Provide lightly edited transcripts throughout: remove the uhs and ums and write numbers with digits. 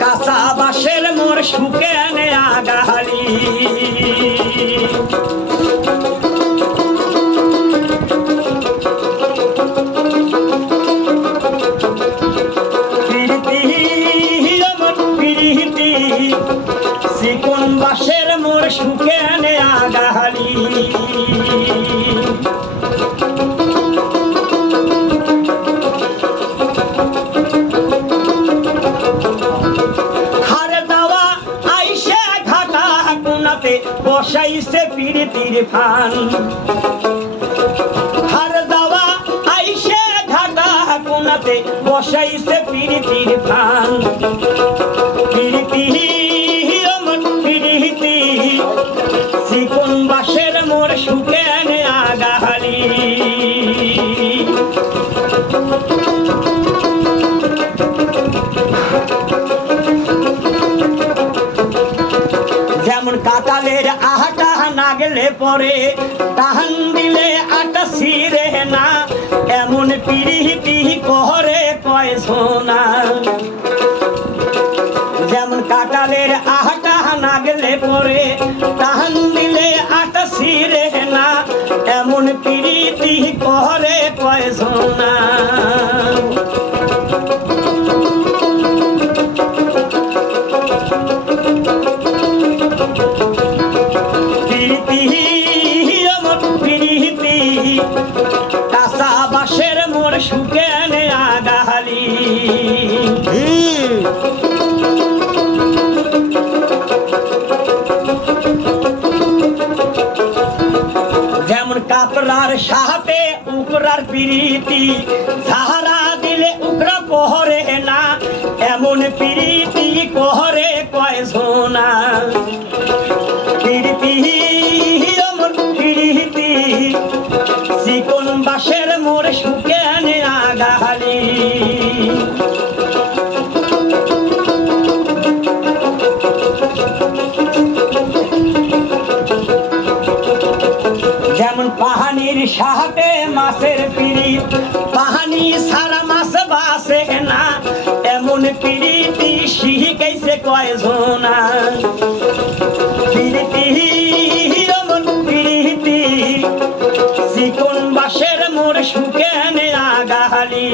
কাঁচা বাঁশের মোর সুখে আনে আগাহালি চিকন বাঁশের মোর সুখে আনে আগাহালি বসাইছে পিরিতির ফান হার দাওয়া আইসে ঘাটা কোনাতে বসাইছে পিরিতির ফান পিরিতি অমন পিরিতি চিকন বাঁশের মোর সুখে আনে আগাহালি যেমন কাতালের আটা না গেলে পরে টাহান দিলে আটা ছিঁড়ে না এমন পিরিতি করে কয় সোনা যেমন কাতালের আটা না গেলে পরে টাহান দিলে আটা ছিঁড়ে না এমন পিরিতি করে কয় সোনা কাঁচা বাঁশের মোর সুখে আনে আগাহালি যেমন কাপড়ার সাথে উকরার পিরিতি সাহারা দিলে উকরা পহরে না এমন পিরিতি কহরে কয় সোনা পিরিতি অমন পিরিতি চিকন বাঁশের মোর সুখে আনে আগাহালি যেমন পাহানির সাথে মাছের পিরিত পাহানি সারা মাছ বাসে না এমন পিরিতি শিখাইছে কয় সোনা পিরিতি অমন পিরিতি চিকন বাঁশের মোর সুখে আনে আগাহালি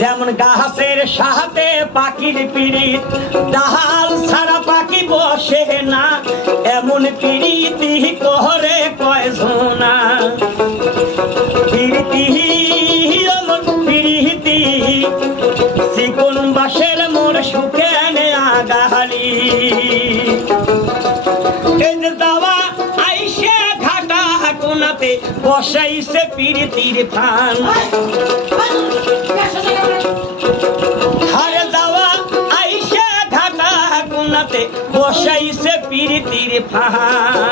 যেমন গাছের সাথে পাখির পিরিত ডাহাল ছাড়া পাখি বসে না এমন পিরিতি করে কয় সোনা পিরিতি অমন পিরিতি চিকন বাঁশের মোর সুখে আনে আগাহালি দাওয়া আইসে ঘাটা কোনাতে বসাইছে পিরিতির ফান হারে দাওয়া আইসে ঘাটা কোনাতে বসাইছে পিরিতির ফান